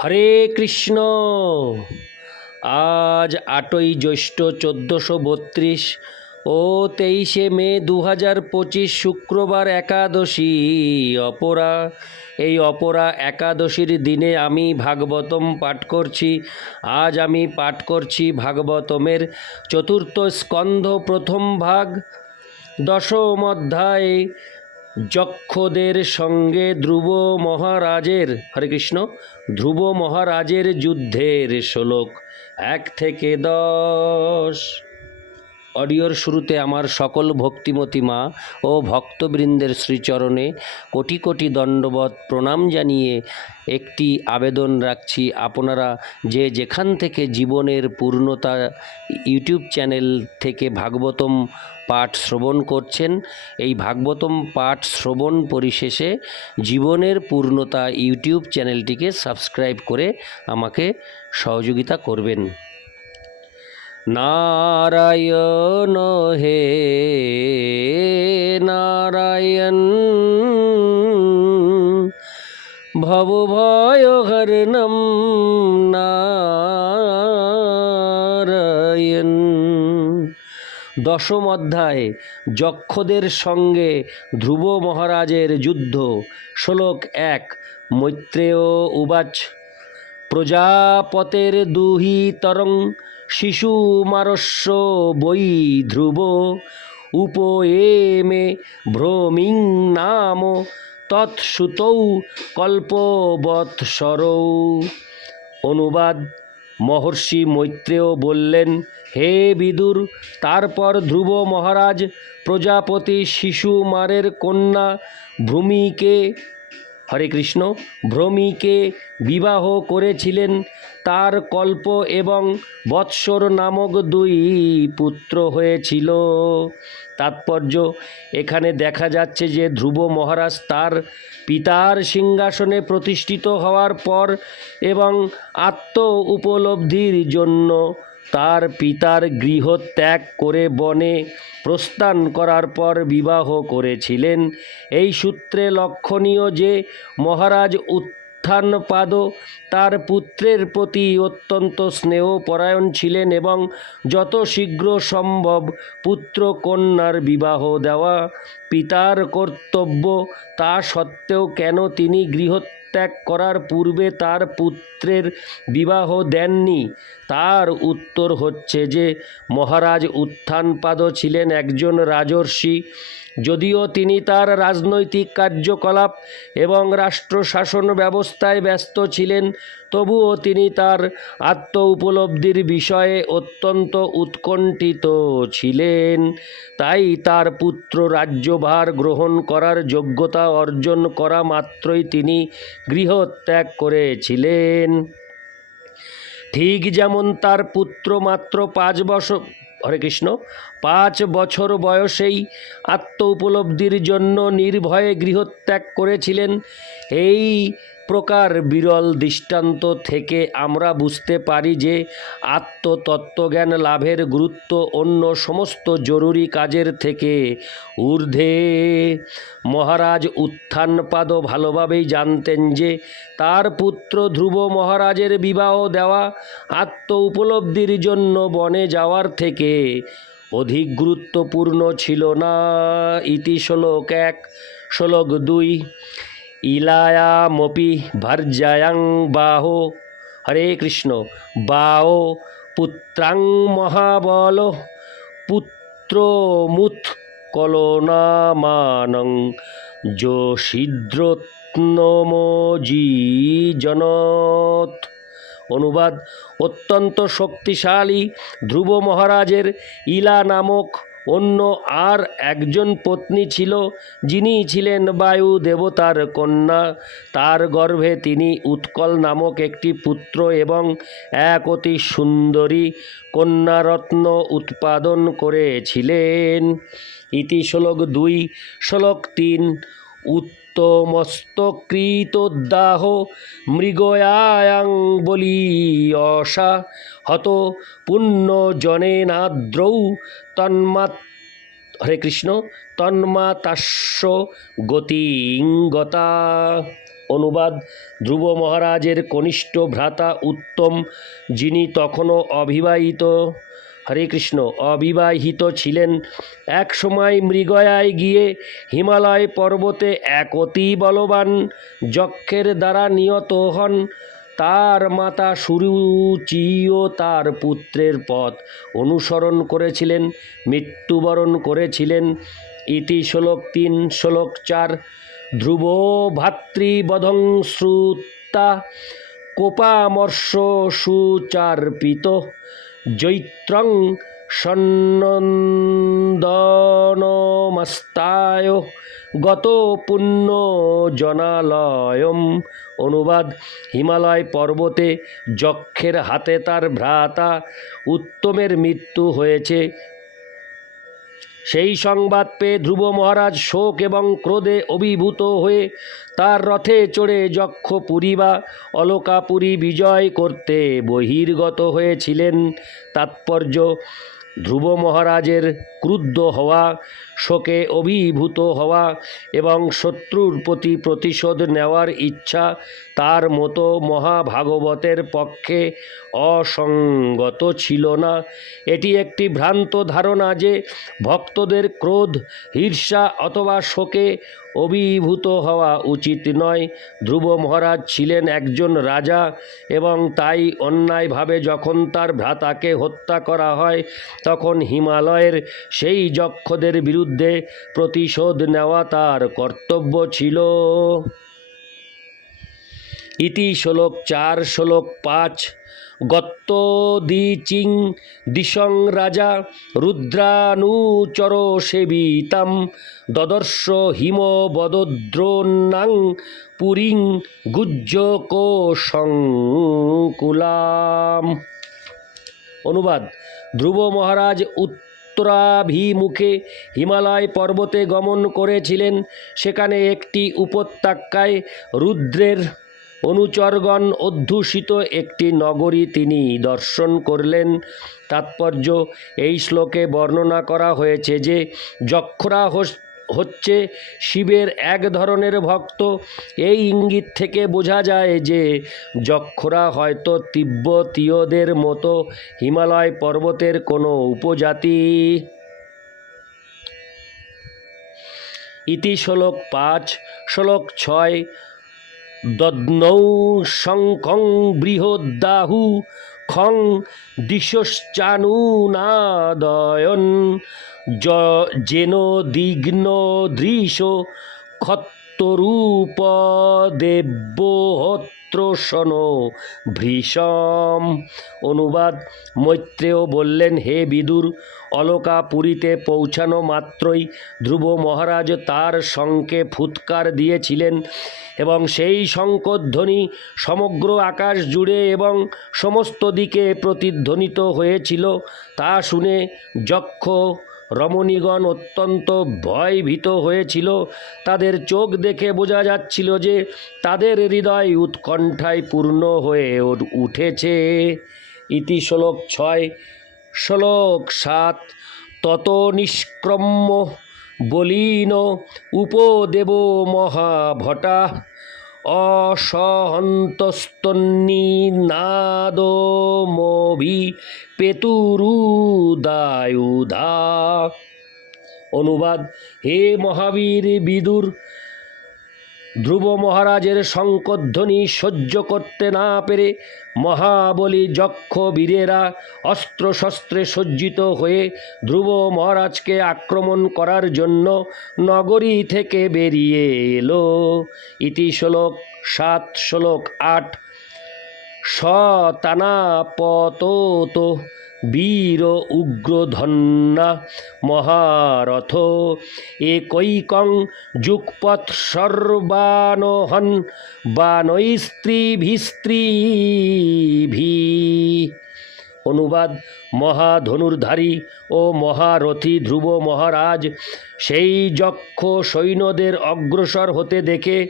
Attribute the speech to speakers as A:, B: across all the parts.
A: হরে কৃষ্ণ। আজ আটই জ্যৈষ্ঠ চোদ্দোশো বত্রিশ ও তেইশে মে দু হাজার পঁচিশ শুক্রবার একাদশী অপরা। এই অপরা একাদশীর দিনে আমি ভাগবতম পাঠ করছি। আজ আমি পাঠ করছি ভাগবতমের চতুর্থ স্কন্ধ প্রথম ভাগ, দশম অধ্যায়। যক্ষদের সঙ্গে ধ্রুব মহারাজের, হরে কৃষ্ণ, ধ্রুব মহারাজের যুদ্ধের শ্লোক এক থেকে দশ। অডিওর শুরুতে আমার সকল ভক্তিমতী মা ও ভক্তবৃন্দের শ্রীচরণে কোটি কোটি দণ্ডবত প্রণাম জানিয়ে একটি আবেদন রাখছি আপনারা যে যেখান থেকে জীবনের পূর্ণতা ইউটিউব চ্যানেল থেকে ভাগবতম পাঠ শ্রবণ করছেন। এই ভাগবতম পাঠ শ্রবণ পরিশেষে জীবনের পূর্ণতা ইউটিউব চ্যানেলটিকে সাবস্ক্রাইব করে আমাকে সহযোগিতা করবেন। নারায়ণ হে নারায়ণ ভবভয়হরণম নারায়ণ দশম অধ্যায় যক্ষদের সঙ্গে ধ্রুব মহারাজের যুদ্ধ। শ্লোক এক, মৈত্রেয় উবাচ। প্রজাপতের দুহিতরং শিশুমারস্য বৈ ধ্রুব। উপয়েমে ভ্রমিং নাম তৎসুতৌ কল্পবৎসরৌ। অনুবাদ মহর্ষি মৈত্রেয় বললেন হে বিদুর তারপর ধ্রুব মহারাজ প্রজাপতি শিশু মারের কন্যা ভূমিকে হরে কৃষ্ণ। ভ্রমিকে বিবাহ করেছিলেন তার কল্প এবং বৎসর নামক দুই পুত্র হয়েছিল। তাৎপর্য, এখানে দেখা যাচ্ছে যে ধ্রুব মহারাজ তার পিতার সিংহাসনে প্রতিষ্ঠিত হওয়ার পর এবং আত্ম উপলব্ধির জন্য তার পিতার গৃহ ত্যাগ করে বনে প্রস্থান করার পর বিবাহ করেছিলেন। এই সূত্রে লক্ষণীয় যে মহারাজ উত্থানপাদ, তার পুত্রের প্রতি অত্যন্ত স্নেহপরায়ণ ছিলেন এবং যত শীঘ্র সম্ভব পুত্র কন্যার বিবাহ দেওয়া পিতার কর্তব্য তা সত্ত্বেও কেন তিনি গৃহত্যাগ করার পূর্বে তার পুত্রের বিবাহ দেননি। তার উত্তর হচ্ছে যে, মহারাজ উত্থানপাদ ছিলেন একজন রাজর্ষি। যদিও তিনি তার রাজনৈতিক কার্যকলাপ এবং রাষ্ট্র শাসন ব্যবস্থায় ব্যস্ত ছিলেন তবুও তিনি তার আত্ম উপলব্ধির বিষয়ে অত্যন্ত উৎকণ্ঠিত ছিলেন। তাই তার পুত্র রাজ্যভার গ্রহণ করার যোগ্যতা অর্জন করা মাত্রই তিনি গৃহত্যাগ করেছিলেন। ঠিক যেমন তার পুত্র মাত্র পাঁচ বছর, হরে কৃষ্ণ পাঁচ বছর বয়সেই আত্ম উপলব্ধির জন্য নির্ভয়ে গৃহত্যাগ করেছিলেন। এই প্রকার বিরল দৃষ্টান্ত থেকে আমরা বুঝতে পারি যে আত্মতত্ত্বজ্ঞান লাভের গুরুত্ব অন্য সমস্ত জরুরি কাজের থেকে। ঊর্ধ্বে মহারাজ উত্থানপাদ ভালোভাবেই জানতেন যে তার পুত্র ধ্রুব মহারাজের বিবাহ দেওয়া আত্ম উপলব্ধির জন্য বনে যাওয়ার থেকে অধিক গুরুত্বপূর্ণ ছিল না। ইতি শ্লোক এক, শ্লোক দুই, ইলায়ামপি ভার্যায়াং বাহ, হরে কৃষ্ণ বাও পুত্রাং মহাবল পুত্রমুৎ কলনামানং যোশিদ্রত্নমজি জনত অনুবাদ অত্যন্ত শক্তিশালী ধ্রুব মহারাজের ইলা নামক অন্য আর একজন পত্নী ছিল, যিনি ছিলেন বায়ু দেবতার কন্যা। তার গর্ভে তিনি উৎকল নামক একটি পুত্র এবং এক অতি সুন্দরী কন্যারত্ন উৎপাদন করেছিলেন। ইতি শ্লোক দুই, শ্লোক তিন উত্তমস্তকৃতোদ্দাহ মৃগয়াং বলি অসা হত পুণ্যজনেনাদ্রৌ তন্মাত হরে কৃষ্ণ, তন্মাতাস্য গতিঙ্গতা। অনুবাদ, ধ্রুব মহারাজের কনিষ্ঠ ভ্রাতা উত্তম, যিনি তখনও অবিবাহিত। হরে কৃষ্ণ, অবিবাহিত ছিলেন। এক সময় মৃগয়ায় গিয়ে হিমালয় পর্বতে এক অতি বলবান যক্ষের দ্বারা নিয়ত হন। তার মাতা সুরুচিও তার পুত্রের পথ অনুসরণ করেছিলেন, মৃত্যুবরণ করেছিলেন। ইতি শ্লোক তিন, শ্লোক চার, ধ্রুব ভাতৃবধং শ্রুতা কোপামর্শ সুচার্পিত। জৈত্রং সন্নন্দনমস্তায় গত পুণ্য জনালয়ম। অনুবাদ, হিমালয় পর্বতে যক্ষের হাতে তার ভ্রাতা উত্তমের মৃত্যু হয়েছে। সেই সংবাদ পেয়ে ধ্রুব মহারাজ শোক এবং ক্রোধে অভিভূত হয়ে তার রথে চড়ে যক্ষ পুরী বা অলকাপুরী বিজয় করতে বহির্গত হয়েছিলেন। তাৎপর্য, ধ্রুব মহারাজের ক্রুদ্ধ হওয়া শোকে অভিভূত হওয়া এবং শত্রুর প্রতি প্রতিশোধ নেওয়ার ইচ্ছা তার মতো মহাভাগবতের পক্ষে অসঙ্গত ছিল না। এটি একটি ভ্রান্ত ধারণা যে ভক্তদের ক্রোধ, ঈর্ষা অথবা শোকে অভিভূত হওয়া উচিত নয়। ধ্রুব মহারাজ ছিলেন একজন রাজা এবং তাই অন্যায়ভাবে যখন তার ভ্রাতাকে হত্যা করা হয়, তখন হিমালয়ের সেই যক্ষদের বিরুদ্ধে প্রতিশোধ নেওয়া তার কর্তব্য ছিল। ইতি শ্লোক চার, শ্লোক পাঁচ, গত্ত দিচিং দিশং রাজা রুদ্রানুচর সেবিতাম দদর্শ হিম বদদ্রোন্নাং পুরিং গুজ্জক সংকুলাম অনুবাদ, ধ্রুব মহারাজ উত্তরাভিমুখে হিমালয় পর্বতে গমন করেছিলেন। সেখানে একটি উপত্যকায় রুদ্রের অনুচরগণ অধ্যুষিত একটি নগরী তিনি দর্শন করলেন। তাৎপর্য, এই শ্লোকে বর্ণনা করা হয়েছে যে যক্ষরা হচ্ছে শিবের এক ধরনের ভক্ত। এই ইঙ্গিত থেকে বোঝা যায় যে, যক্ষরা হয়তো তিব্বতীয়দের মতো হিমালয় পর্বতের কোনো উপজাতি। ইতি শ্লোক পাঁচ, শ্লোক ছয়, দদ্নৌ শঙ্খং বৃহদ্দাহু খং দিশানুনাদয়ন যেন দিগ্ন দৃশ ক্ষত্তরূপ দেব্যহত্রসন ভৃষম অনুবাদ। মৈত্রেয় বললেন, হে বিদুর অলকাপুরীতে পৌঁছানো মাত্রই ধ্রুব মহারাজ তার শঙ্কে ফুৎকার দিয়েছিলেন এবং সেই শঙ্কধ্বনি সমগ্র আকাশ জুড়ে এবং সমস্ত দিকে প্রতিধ্বনিত হয়েছিল। তা শুনে যক্ষ রমণীগণ অত্যন্ত ভয়ভীত হয়েছিল। তাদের চোখ দেখে বোঝা যাচ্ছিল যে তাদের হৃদয় উৎকণ্ঠায় পূর্ণ হয়ে উঠেছে। ইতি শ্লোক ছয়। শ্লোক সাত, তত নিষ্ক্রম্য বলীন উপদেব মহাভটা অসহন্তস্তন্নিনাদমভি পেতুরুদায়ুধা অনুবাদ হে মহাবীর বিদুর ধ্রুব মহারাজের শঙ্কধ্বনি সহ্য করতে না পেরে মহাবলী যক্ষ বীরেরা অস্ত্রশস্ত্রে সজ্জিত হয়ে ধ্রুব মহারাজকে আক্রমণ করার জন্য নগরী থেকে বেরিয়ে এলো। ইতি শ্লোক সাত, শ্লোক আট শতানাপতত বীর উগ্রধন্যা মহারথ একৈকং যুগপথ সর্বানোহন বানৈস্ত্রীভিস্ত্রীভি। অনুবাদ মহাধনুর্ধারী ও মহারথী ধ্রুব মহারাজ। সেই যক্ষ সৈন্যদের অগ্রসর হতে দেখে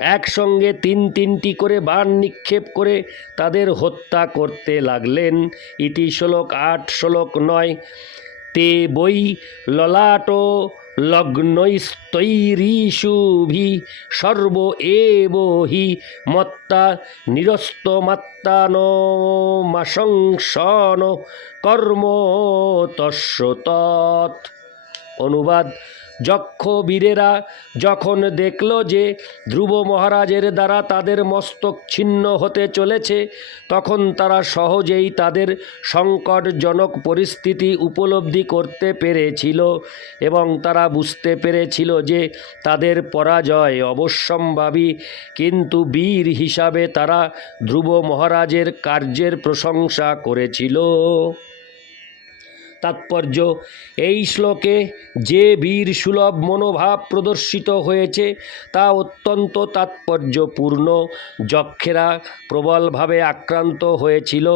A: একসঙ্গে তিন তিনটি করে বাণ নিক্ষেপ করে তাদের হত্যা করতে লাগলেন। ইতি শ্লোক আট, শ্লোক নয়। তে বই ললাট লগ্নৈস্তৈরীষুভি সর্ব এব হি মত্তা নিরস্তমাত্তান মাশংসন কর্ম তস্য তৎ। অনুবাদ যক্ষ বীরেরা যখন দেখল যে ধ্রুব মহারাজের দ্বারা তাদের মস্তক ছিন্ন হতে চলেছে, তখন তারা সহজেই তাদের সংকটজনক পরিস্থিতি উপলব্ধি করতে পেরেছিল এবং তারা বুঝতে পেরেছিল যে তাদের পরাজয় অবশ্যম্ভাবী। কিন্তু বীর হিসাবে তারা ধ্রুব মহারাজের কার্যের প্রশংসা করেছিল। তাৎপর্য। এই শ্লোকে যে বীর সুলভ মনোভাব প্রদর্শিত হয়েছে, তা অত্যন্ত তাৎপর্যপূর্ণ। যক্ষেরা প্রবলভাবে আক্রান্ত হয়েছিল।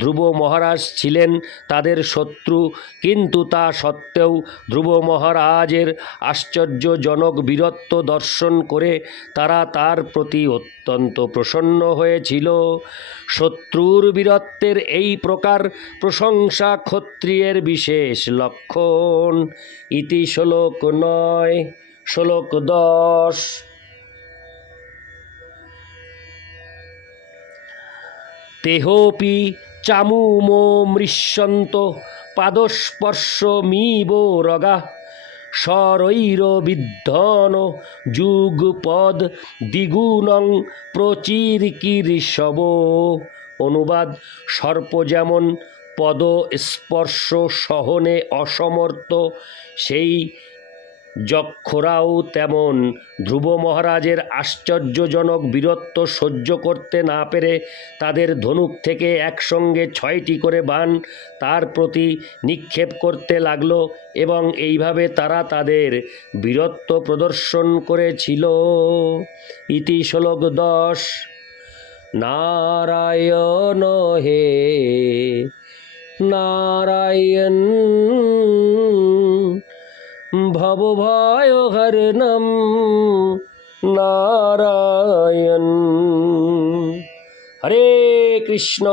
A: ধ্রুব মহারাজ ছিলেন তাদের শত্রু, কিন্তু তা সত্ত্বেও ধ্রুব মহারাজের আশ্চর্যজনক বীরত্ব দর্শন করে তারা তার প্রতি অত্যন্ত প্রসন্ন হয়েছিল। শত্রুর বীরত্বের এই প্রকার প্রশংসা ক্ষত্রিয়ের বিশেষ লক্ষণ। ইতি শ্লোক নয়, শ্লোক দশ। তেহপি চামুমো মৃষ্যন্ত, পাদস্পর্শমিব রগা। স্বরৈর বিদ্ধন, যুগপদ দ্বিগুণং প্রচিরকিরিষব। অনুবাদ সর্প যেমন পদ স্পর্শ সহনে অসমর্থ, সেই যক্ষরাও তেমন। ধ্রুব মহারাজের আশ্চর্যজনক বীরত্ব সহ্য করতে না পেরে তাদের ধনুক থেকে একসঙ্গে ছয়টি করে বাণ তার প্রতি নিক্ষেপ করতে লাগল এবং এইভাবে তারা তাদের বীরত্ব প্রদর্শন করেছিল। ইতি শ্লোক দশ, নারায়ণ হে নারায়ণ। ভবভয়হরণম নারায়ণ। হরে কৃষ্ণ।